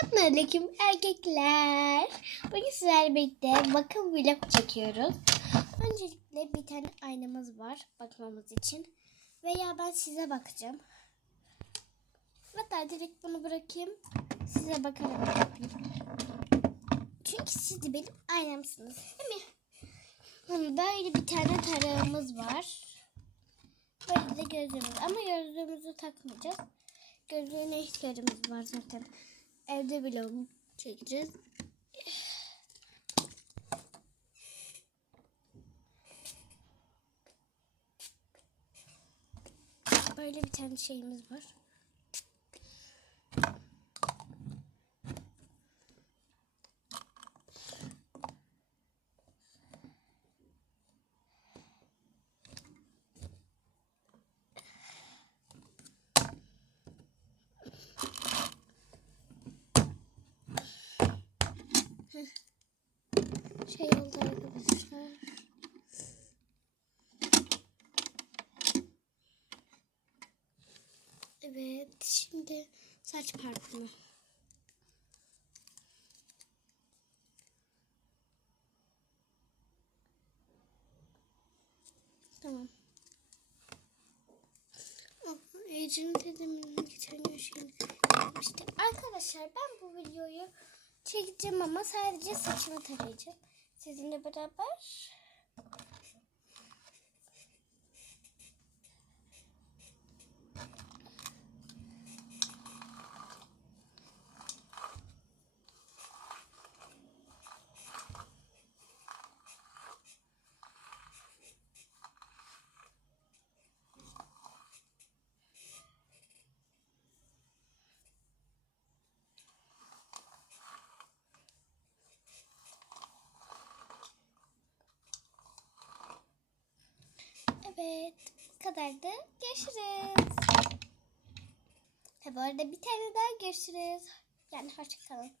Selamünaleyküm erkekler. Bugün sizlerle birlikte bakım vlog çekiyoruz. Öncelikle bir tane aynamız var bakmamız için. Veya ben size bakacağım. Hatta direkt bunu bırakayım. Size yapayım. Çünkü siz de benim aynamsınız. Değil mi? Böyle bir tane tarağımız var. Böyle de gözlüğümüz. Ama gözlüğümüzü takmayacağız. Gözlüğüne ihtiyacımız var zaten. Evde vlog çekeceğiz. Böyle bir tane şeyimiz var. Şey oldu arkadaşlar. Evet, şimdi saç parfümü. Tamam. Ecrin dedemin geçen gün şeyini yapmıştı. Arkadaşlar ben bu videoyu çekeceğim ama sadece saçımı tarayacağım. Sizinle beraber. Evet. Bu kadar da görüşürüz. Ha, bu arada bir tane daha görüşürüz. Yani hoşçakalın.